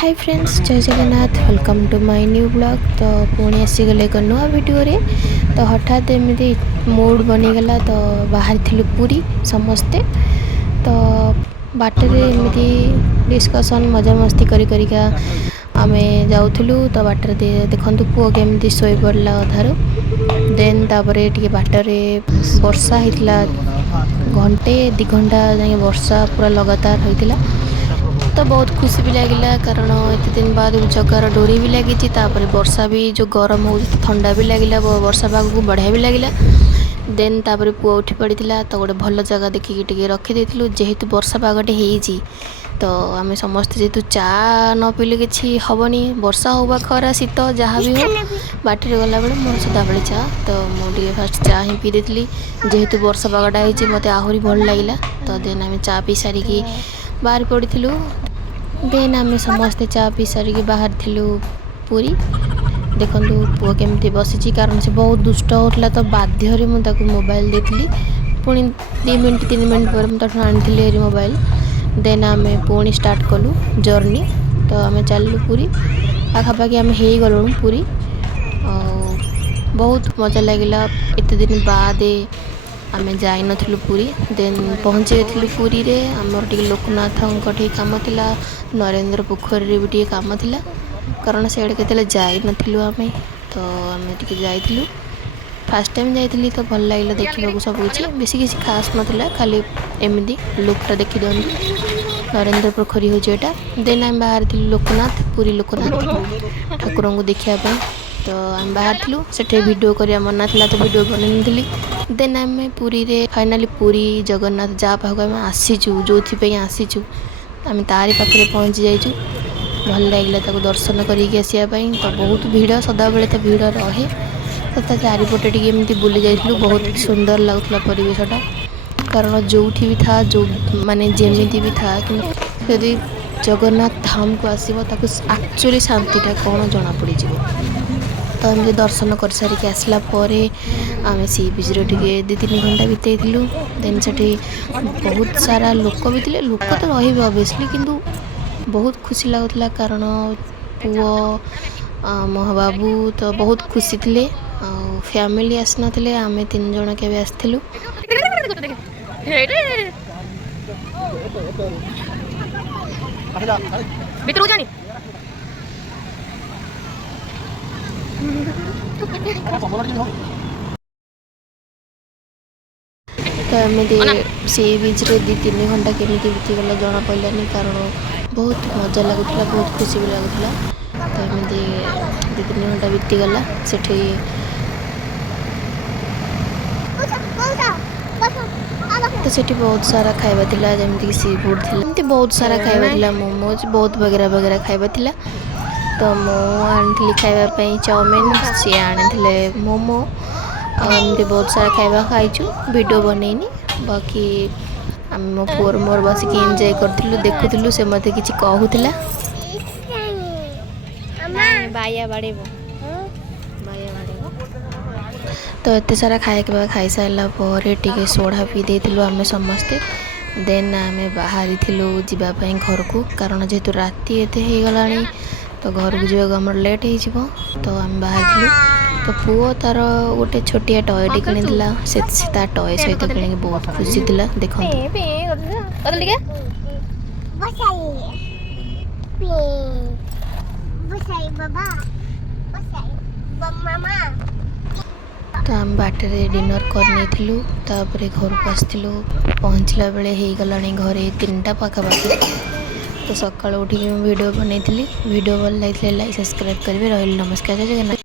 Hi friends, Jai Jagannath. Welcome to my new blog. तो पुणी आसीगले एक नुआ वीडियो रे। तो हठात एमती मूड बनीगला तो बाहर थिलु पूरी समस्ते। तो बाटरे एमती डिस्कसन मजा मस्ती करिका आमे जाउथुलु। तो बाटर देखंतु पुओ केमती सोई पड़ला अधारो। देन तापरे टिके बाटरे वर्षा हितला, घंटे 2 घंटा जाए वर्षा पूरा लगातार होइतिला। तो बहुत खुशी भी लगिला, कारण एत दिन बाद जगार डोरी भी लगी। वर्षा भी जो गरम हो ठंडा भी लगिला, वर्षा पाग को बढ़िया भी लगिला। देन तापर पुआ उठी पड़ा। तो गोटे भल जगह देखिए रखीदे, जेहेतु वर्षा पागटे हो। तो आम समस्त जेहेतु चा न पीले कि हेनी, वर्षा हो खरा शीत जहाँ भी हो बाटर गला बेले मोर सदाबले चा। तो मुझे फास्ट चा ही पी देती, जेहेतु वर्षा पागटा हो मत आहरी भल लगिला। तो देन आम चा पी सारिकी बाहर पड़ू। देन आम समस्ते चा पी सारिकी बाहर थिलु पूरी। देखु पुओ केमती बसी, कारण से बहुत दुष्ट होता। तो बाध्य मुझे मोबाइल देती, पुणी 2 मिनट 3 मिनट पर मुझे आनी मोबाइल। देन आम पुणी स्टार्ट कलु जर्नी। तो आम चलू पूरी, पाखापाखि आम हो गलु पूरी। बहुत मजा लगिला, एत दिन बाद आम जाई नथिलु पूरी। देन पहुँची गई पूरी रे। आमर टे लोकनाथ काम थिला, नरेंद्र पोखरी भी टे काम थिला, कारण से के जाई नथिलु आमे। तो आम टे जाइलु, फास्ट टाइम जाइली। तो भल लगे देखा सब किसी बेस किसी खास नाला, खाली एमती लुकटा देखी दिखाँ। नरेंद्र पोखरी हो जाटा। देन आम बाहर लोकनाथ, पूरी लोकनाथ ठाकुर को देखापी। तो आम बाहर थिलु, सेठे वीडियो करिया मना थिला, तो वीडियो बनई। देन आम पूरी रे फाइनाली पूरी जगन्नाथ जहाँ पाक आम आसीचु, जो आसीचु आम तारी पाखे पहुँची जाइचु। भल लगे दर्शन करके आसापी। तो बहुत भीड़ सदाबले तो भीड़ रहे। तो चारिपटे टी एमती बुली जाइलु, बहुत सुंदर लगुला परिवेशटा। कारण जो भी था, जो माने जेमिति भी था, कि यदि जगन्नाथ धाम को आसो ताको एक्चुअली शांतिटा कौन जना पड़। तो आम दर्शन कर सारिक आसला आम सी बीच रे 2-3 घंटा बितेलु। देन से बहुत सारा लोक भी थे, लोक तो रही ऑब्वियसली, किंतु बहुत खुशी लगुला। कारण पुओ महाबाबू तो बहुत खुशी थे। फैमिली आसी नथिले, आम 3 जन के आसलु। तो एमती सी बीच रे 2-3 घंटा केमी बीतीगला जना पड़ानी, कारण बहुत मजा लगुला, बहुत खुशी भी लगुला। तो एमती 2-3 घंटा बीतीगला सेठी। तो सेठी बहुत सारा खाइबा थिला, जमीक सी फूड थिला, एमती बहुत सारा खाइबा थिला, मोमोज बहुत वगैरह वगैरह खाइबा थिला। तो मु आनी खाइबापी चाउमिन, सी आनी मोमो। एमती बहुत सारा खाइबा खाइचु, वीडियो बनईनी। बाकी आम मो पुअर मोर बसिक एंजॉय करथिलु, देखुथिलु। से मते किछि कहूथिला, बाया बाड़ेबो बाया बाड़ेबो। तो एते सारा खाई सारा पर टिके सोढ़ा पी देथिलु आमे समस्ते। देन आमे बाहरी थिलु जीवा पई घर को, कारण जेहेतु राति एते हे गलानी, तो घर को जावा हमर लेट हो जिवो। तो आम बाहर थिलु। तो पुओ तार गोटे छोटिया टॉय टी किनिला, से टॉय सहित किनिक बहुत खुशी थिला। देखो तो आम बाटर डिनर करनी, तापर घर को आसलु। पहुँचला बेले हो गलानी घरे 3टा पाखापाखि। तो सकाल उठिक वीडियो बनई, वीडियो भल लगे लाइक सब्सक्राइब करेंगे। रही नमस्कार, जय जगन्नाथ।